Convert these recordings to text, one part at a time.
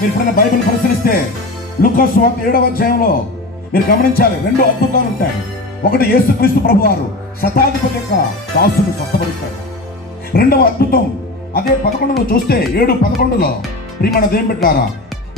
మీరు ఎప్పుడైనా బైబిల్ పరిశీలిస్తే లూకా సువార్త 7వ అధ్యాయంలో మీరు గమనించాలి, 2 అద్భుతాలు ఉంటాయి. ఒకటి యేసుక్రీస్తు ప్రభువారు శతాధిపతి యొక్క దాసుని స్వస్థపరుస్తాడు. 2వ అద్భుతం అదే 11లో చూస్తే 7:11లో ప్రియమైన దేవుని బిడ్డలారా,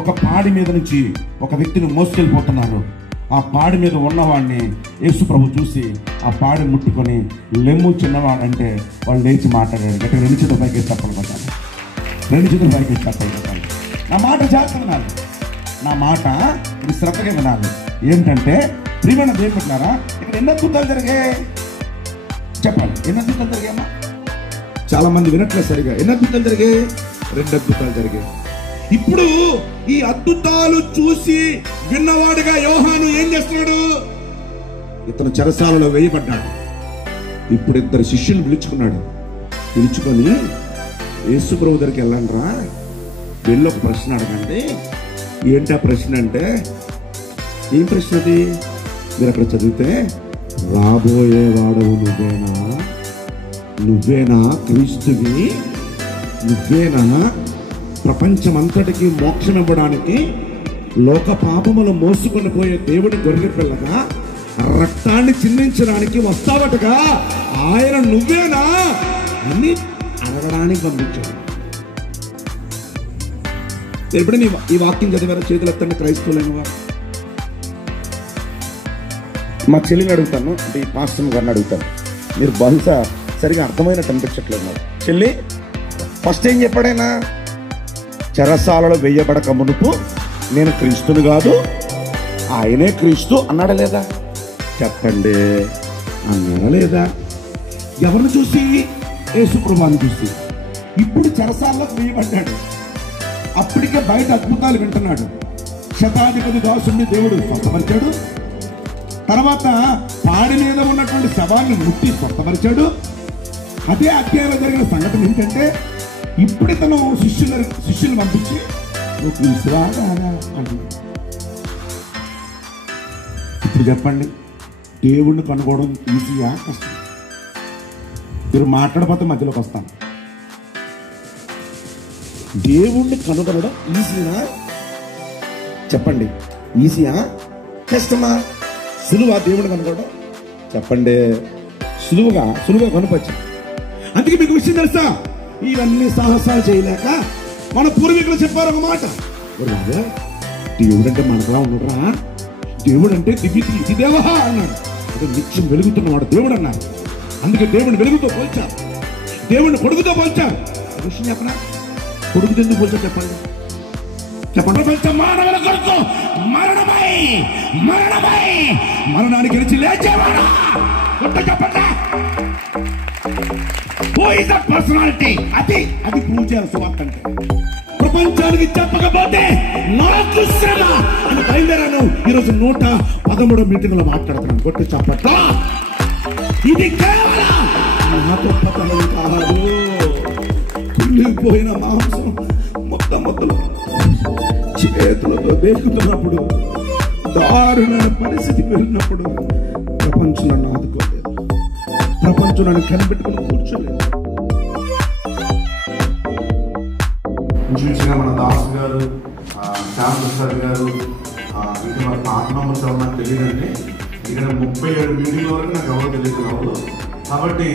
ఒక పాడి మీద నుంచి ఒక వ్యక్తిని మోసుకెళ్ళిపోతున్నారు. ఆ పాడి మీద ఉన్నవాడిని యేసు ప్రభు చూసి ఆ పాడి ముట్టుకొని లెమ్ము చిన్నవాడంటే వాళ్ళు లేచి మాట్లాడాడు. గట్టిగా 2 చేతుల పైకి చెప్పలు కొట్టాలి, 2 చేతుల పైకి చెప్పలు కొట్టాలి. నా మాట జాగ్రత్త వినాలి, నా మాట ఇది శ్రద్ధగా వినాలి. ఏంటంటే ప్రియమైన దేవుని బిడ్డలారా, ఇక్కడ ఎన్ని అద్భుతాలు జరిగాయి చెప్పాలి. ఎన్ని అద్భుతాలు జరిగాయమ్మా? చాలా మంది వినట్లేదు సరిగా. ఎన్ని అద్భుతాలు జరిగాయి? 2 అద్భుతాలు జరిగాయి. ఇప్పుడు ఈ అద్భుతాలు చూసి విన్నవాడుగా యోహాను ఏం చేస్తున్నాడు? ఇతను చెరసాలలో వేయబడ్డాడు. ఇప్పుడు 2 శిష్యులు పిలుచుకున్నాడు. పిలుచుకొని యేసు ప్రభు దగ్గరికి వెళ్ళండి రా, వెళ్ళి ఒక ప్రశ్న అడగండి. ఏంటి ఆ ప్రశ్న అంటే, ఏం ప్రశ్న అది? మీరు అక్కడ చదివితే, రాబోయేవాడవు నువ్వేనా క్రీస్తువి? నువ్వేనా ప్రపంచమంతటికి మోక్షం ఇవ్వడానికి లోక పాపములు మోసుకొని పోయే దేవుడి గొర్రె పిల్లగా రక్తాన్ని చిందించడానికి వస్తావటగా, ఆయన నువ్వేనా అని అడగడానికి పంపించాడు. ఎప్పుడైనా ఈ వాక్యం చదివారా? చేతులు ఎత్తండి క్రైస్తవులైన వారు. మా చెల్లిని అడుగుతాను, అంటే ఈ పాస్టర్ గారిని అడుగుతాను. మీరు బహుశా సరిగా అర్థమైనట్టు అనిపించట్లేదు. చెల్లి, ఫస్ట్ ఏం చెప్పాడైనా? చెరసాలలో వేయబడక మునుపు నేను క్రీస్తుని కాదు, ఆయనే క్రీస్తు అన్నాడా లేదా? చెప్పండి, అన్నాడా లేదా? ఎవరిని చూసి? యేసు ప్రభువుని చూసి. ఇప్పుడు చెరసాలలో వేయబడ్డాడు. అప్పటికే బయట అద్భుతాలు వింటున్నాడు. శతాధిపతి దాసుని దేవుడు స్వస్థపరిచాడు. తర్వాత పాడి మీద ఉన్నటువంటి శవాన్ని ముట్టి స్వస్థపరిచాడు. అదే అధ్యాయంలో జరిగిన సంఘటన ఏంటంటే, ఇప్పుడు ఇతను శిష్యులు పంపించి నువ్వు క్రీస్తువా కాదా అంటున్నాడు. ఇప్పుడు చెప్పండి, దేవుణ్ణి కనుగోవడం ఈజీయా కష్టం? మీరు మాట్లాడకపోతే మధ్యలోకి వస్తాను. దేవుణ్ణి కనుగొనడం ఈజీనా? చెప్పండి, ఈజీయా కష్టమా? సులువా దేవుణ్ణి కనుగొనడం? చెప్పండి, సులువుగా కనుపచ్చు. అందుకే మీకు విషయం తెలుసా, ఇవన్నీ సాహసాలు చేయలేక మన పూర్వీకులు చెప్పారు ఒక మాట, దేవుడు అంటే మనలా ఉండరా, దేవుడు అంటే దివ్య దేవ అన్నాడు. అంటే నిత్యం వెలుగుతున్నవాడు దేవుడు అన్నారు. అందుకే దేవుడిని వెలుగుతో పోల్చారు, దేవుడిని కొడుకుతో పోల్చారు. విషయం చెప్పనా? కొడుకుతో ఎందుకు పోల్చారు చెప్పండి? మానవుల కొడుకు మరణానికి గెలిచి లేచేవాడా? చెప్పండి, పర్సనాలిటీ అది పూజ సువార్త అంటే. ప్రపంచానికి చెప్పకపోతే నాకు శ్రమ అని బయలుదేరాను. ఈరోజు 113 మీటింగ్లో మాట్లాడుతున్నాను. కొట్టి చెప్పట్లా, ఇది కేవలం నా గొప్పతనం కాదు. కుళ్ళిపోయిన మాంసం మొత్తలు చేతులతో వేసుకుతున్నప్పుడు, దారుణమైన పరిస్థితికి వెళ్ళినప్పుడు ప్రపంచం నన్ను ఆదుకోలేదు, ప్రపంచం నన్ను కనిపెట్టుకుని కూర్చోలేదు. చూసిన మన దాస్ గారు, శ్యామ్ ప్రసాద్ గారు, ఇది మన పాత నంబర్స్ ఎవరు నాకు తెలియదండి. ఇక్కడ 37 మీటింగ్ల వరకు నాకు ఎవరో తెలియదు. కాబట్టి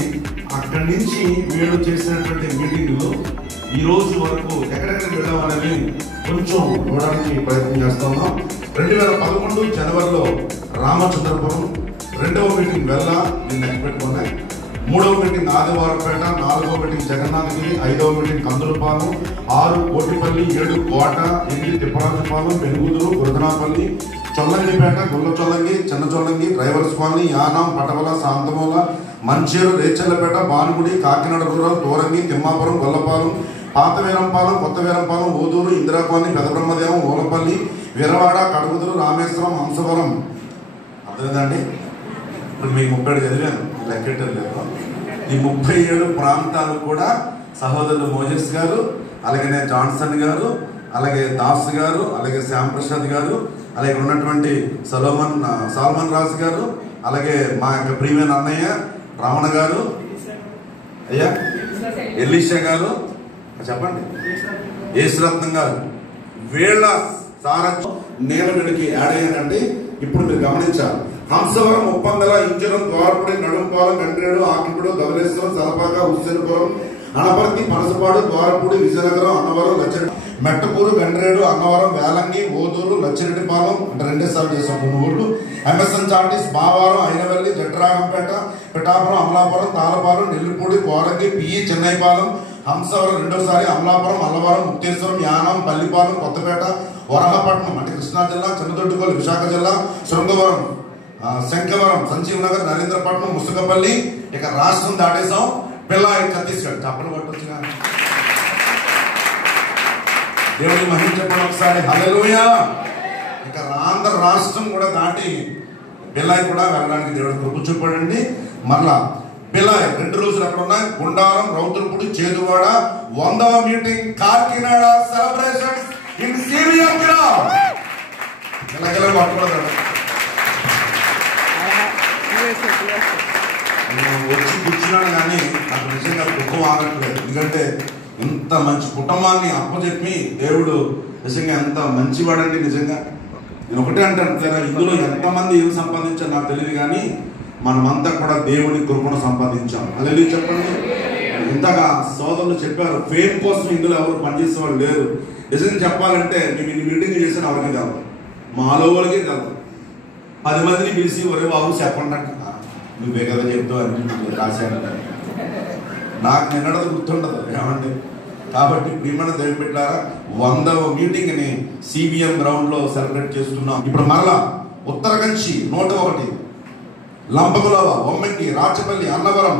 అక్కడి నుంచి వీళ్ళు చేసినటువంటి మీటింగ్లు ఈ రోజు వరకు ఎక్కడెక్కడ వెళ్ళామని కొంచెం ఇవ్వడానికి ప్రయత్నం చేస్తా ఉన్నాం. 2011 జనవరిలో రామచంద్రపురం, 2వ మీటింగ్ వెల్ల, దీన్ని ఎక్కపెట్టుకున్నాయి. 3వ మీటింగ్ ఆదివారపేట, 4వ మీటింగ్ జగన్నాథగిరి, 5వ మీటింగ్ కందులపాలెం, 6 కోటిపల్లి, 7 కోట, 8 తిప్పరాజుపాలెం, పెనుగుదురు, గురదనాపల్లి, చొల్లంగిపేట, గుల్ల చొల్లంగి, చిన్న Chollangi, drivers colony, Yanam, Patavala, శాంతమూల, మంచేరు, Recharlapeta, Bhanugudi, Kakinada rural, Thorangi, Thimmapuram, Gollapalem, పాత వీరంపాలెం, కొత్త వీరంపాలెం, ఓదూరు, ఇందిరా కాలనీ, పెదబ్రహ్మదేవం, ఓలపల్లి, వీరవాడ, కడుగుదురు, రామేశ్వరం, హంసవరం. అర్థమైందండి? ఇప్పుడు మీకు 37 చదివాను, లెక్కెట్టలేదు. ఈ 37 ప్రాంతాలు కూడా సహోదరులు మోజెస్ గారు, అలాగే జాన్సన్ గారు, అలాగే దాస్ గారు, అలాగే శ్యామ్ ప్రసాద్ గారు, అలాగే ఉన్నటువంటి సాల్మన్ రాజు గారు, అలాగే మా యొక్క ప్రియమైన అన్నయ్య రావణ గారు, ఎలీషా గారు, చెప్పండి, యేసురత్నం గారు, వీళ్ళ సారథ్యం నేను వీడికి యాడ్ అయ్యానండి. ఇప్పుడు మీరు గమనించాలి. హంసవరం, ఉప్పందల, ఇంజరం, ద్వారపుడి, నడుంపాలెం, గండ్రేడు, ఆకిపుడు, ధవళేశ్వరం, సలపాక, హుస్సేనపురం, అనపర్తి, పనసపాడు, ద్వారపూడి, విజయనగరం, అన్నవరం, లచ్చిరెడ్డి, మెట్టపూరు, గండ్రేడు, అన్నవరం, వేలంగి, ఓదూరు, లచ్చిరెడ్డిపాలెం అంటే 2 సార్లు చేసాం 3 ఊర్లు, ఎంఎస్ఎన్ చార్టీస్, బావారం, అయినవల్లి, జట్రాగంపేట, పిఠాపురం, అమలాపురం, తాళపాలెం, నెల్లిపూడి, కోరంగి, పిఈ, చెన్నైపాలెం, హంసవరం 2సారి, అమలాపురం, అల్లవరం, ముక్తేశ్వరం, యానం, పల్లిపాలెం, కొత్తపేట, వరహపట్నం అంటే కృష్ణా జిల్లా, చిన్నదొడ్డుకోలు విశాఖ జిల్లా, శృంగవరం, శంఖవరం, సంజీవనగర్, నరేంద్రపట్నం, ముసుగపల్లి. ఇక రాష్ట్రం దాటేసాం. పిల్లాయి ఛత్తీస్గఢ్. చప్పలు కొట్టొచ్చుగా. దేవుని మహిమ చెప్పండి ఒకసారి. హల్లెలూయా. ఇక ఆంధ్ర రాష్ట్రం కూడా దాటి పిల్లాయి కూడా వెళ్ళడానికి దేవుడు కృప చూపడండి. మరలా పిల్లాయి 2 రోజులు అక్కడ ఉన్నాయి. గుండారం, రౌతులపూడి, చేదువాడ, 100వ meeting Kakinada celebrations in CVM ground. వచ్చి కూర్చున్నాను కానీ నాకు నిజంగా దుఃఖం ఆగట్లేదు. ఎందుకంటే ఇంత మంచి కుటుంబాన్ని అప్పచెప్పి దేవుడు నిజంగా ఎంత మంచివాడండి. నిజంగా నేను ఒకటే అంటాను, ఇందులో ఎంతమంది ఏం సంపాదించారు నాకు తెలియదు కానీ మనమంతా కూడా దేవుని కృపను సంపాదించాం. అదే చెప్పండి. ఇంతగా సోదరులు చెప్పారు, ఫేమ్ కోసం ఇందులో ఎవరు పనిచేసే వాళ్ళు లేరు. నిజంగా చెప్పాలంటే మేము ఇన్ని మీటింగ్ చేసిన ఎవరికి కాదు, మాలో వాళ్ళకి కాదు. 10 మందిని పిలిచి ఒరే బాబు చెప్పండి అంటే నువ్వే కదా చెప్తావు అని రాశాను. నాకు నిన్నడది గుర్తుండదు ఏమండి. కాబట్టి ప్రియమైన దేవుని బిడ్డలారా, 100వ మీటింగ్ని సిబిఎం గ్రౌండ్లో సెలబ్రేట్ చేస్తున్నాం. ఇప్పుడు మరలా ఉత్తరకంచి 101, లంబగులవ, ఒమ్మెంగి, రాచపల్లి, అన్నవరం,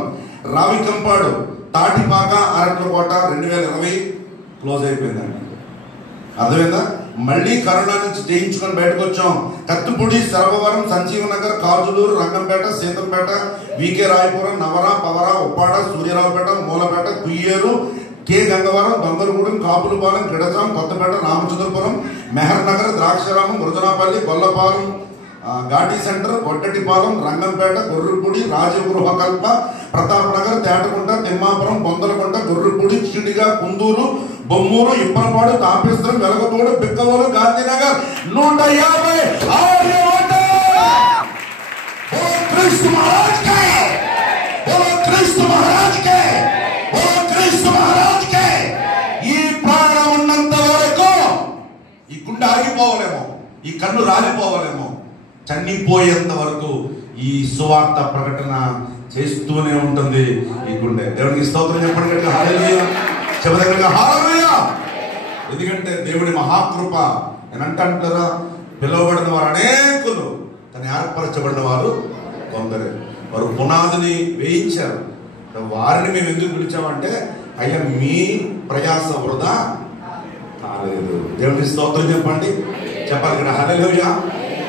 రావికంపాడు, తాటిపాక, అరట్లకోట 2020 క్లోజ్ అయిపోయిందండి. అర్థమైందా? మళ్ళీ కరోనా నుంచి జయించుకొని బయటకు వచ్చాం. కత్తుపూడి, సర్వవరం, సంజీవనగర్, కాజులూరు, రంగంపేట, సీతంపేట, వికే రాయపురం, నవర, పవర, ఉప్పాడ, సూర్యరావుపేట, మూలపేట, కుయ్యేరు, కే గంగవరం, దొంగలగూడెం, కాపులపాలెం, గిడజాం, కొత్తపేట, రామచంద్రపురం, మెహర్ నగర్, ద్రాక్షారామం, మృజనాపల్లి, గొల్లపాలెం, ఘాటీ సెంటర్, గొడ్డటిపాలెం, రంగంపేట, గొర్రెపూడి, రాజగృహకల్ప, ప్రతాప్ నగర్, తేటకుంట, తిమ్మాపురం, బొందలకుంట, గొర్రెపూడి, చీడిగా, కుందూరు, బొమ్మూరు, ఇప్పలపాడు, తాపేశ్వరం, వెలగతోడు, బిక్కవోలు, గాంధీనగర్ 150. క్రీస్తు మహారాజ్ కే, క్రీస్తు మహారాజ్ కే, క్రీస్తు మహారాజ్ కే. ఈ ప్రాణం ఉన్నంత వరకు ఈ గుండె ఆగిపోవలేమో, ఈ కన్ను రాలిపోవలేమో, చనిపోయేంత వరకు ఈ సువార్త ప్రకటన చేస్తూనే ఉంటుంది ఈ గుండె. దేవునికి స్తోత్రం చెప్పండి. హల్లెలూయా చెప్పదగ్గ హల్లెలూయా. ఎందుకంటే దేవుడి మహాకృప. నేనంటారా, పిలువబడిన వారు అనేకులు కానీ ఏర్పరచబడిన వారు కొందరే. వారు పునాదిని వేయించారు. వారిని మేము ఎందుకు పిలిచామంటే అయ్యా మీ ప్రయాస వృధా కాలేదు. దేవుని స్తోత్రం చెప్పండి. చెప్పాలి ఇక్కడ హల్లెలూయా,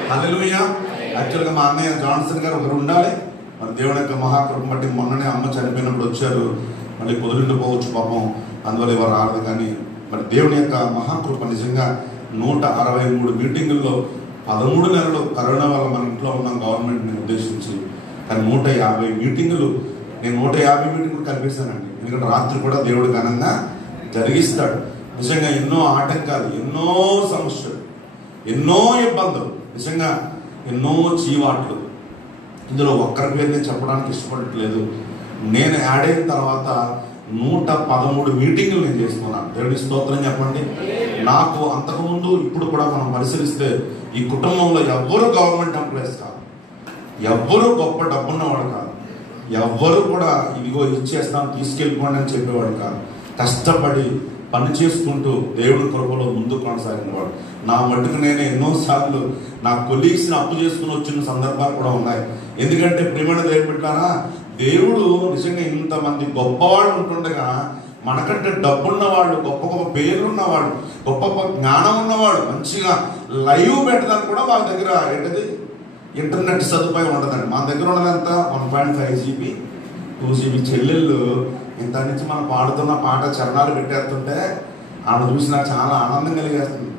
హల్లెలూయా. యాక్చువల్గా మా అన్నయ్య జాన్సన్ గారు ఒకరు ఉండాలి. మరి దేవుని యొక్క మహాకృప బట్టి మొన్ననే అమ్మ చనిపోయినప్పుడు వచ్చారు. మళ్ళీ కుదిరిండిపోవచ్చు పాపం, అందువల్ల ఎవరు రాలేదు. కానీ మరి దేవుని యొక్క మహాకృప నిజంగా 163 మీటింగుల్లో 13 నెలలు కరోనా వల్ల మన ఇంట్లో ఉన్నాం గవర్నమెంట్ని ఉద్దేశించి. కానీ 150 మీటింగులు, నేను 150 మీటింగులు కల్పిస్తానండి. ఎందుకంటే రాత్రి కూడా దేవుడు ఘనంగా జరిగిస్తాడు. నిజంగా ఎన్నో ఆటంకాలు, ఎన్నో సమస్యలు, ఎన్నో ఇబ్బందులు, నిజంగా ఎన్నో చీవాట్లు. ఇందులో ఒక్కరి పేరు నేను చెప్పడానికి ఇష్టపడట్లేదు. నేను యాడ్ అయిన తర్వాత 113 మీటింగులు నేను చేస్తున్నాను. దేవుని స్తోత్రం చెప్పండి. నాకు అంతకుముందు ఇప్పుడు కూడా మనం పరిశీలిస్తే ఈ కుటుంబంలో ఎవ్వరు గవర్నమెంట్ ఎంప్లాయీస్ కాదు, ఎవ్వరు గొప్ప డబ్బున్నవాడు కాదు, ఎవ్వరు కూడా ఇదిగో ఇచ్చేస్తాం తీసుకెళ్ళిపోండి అని చెప్పేవాడు కాదు. కష్టపడి పని చేసుకుంటూ దేవుడి కృపలో ముందు కొనసాగినవాడు. నా మట్టుకు నేను ఎన్నోసార్లు నా కొలీగ్స్ని అప్పు చేసుకుని వచ్చిన సందర్భాలు కూడా ఉన్నాయి. ఎందుకంటే ప్రియమైన దేవుడు పెట్టారా, దేవుడు నిజంగా ఇంతమంది గొప్పవాళ్ళు ఉంటుండగా మనకంటే డబ్బున్నవాళ్ళు, గొప్ప గొప్ప పేర్లున్నవాళ్ళు, గొప్ప గొప్ప జ్ఞానం ఉన్నవాడు మంచిగా లైవ్ పెట్టడానికి కూడా వాళ్ళ దగ్గర ఏంటది ఇంటర్నెట్ సదుపాయం ఉండదండి. మన దగ్గర ఉన్నదంతా 1.5 GB 2 GB. చెల్లెళ్ళు ఇంత నుంచి మనం పాడుతున్న పాట చరణాలు పెట్టేస్తుంటే ఆమె చూసి నాకు చాలా ఆనందం కలిగేస్తుంది.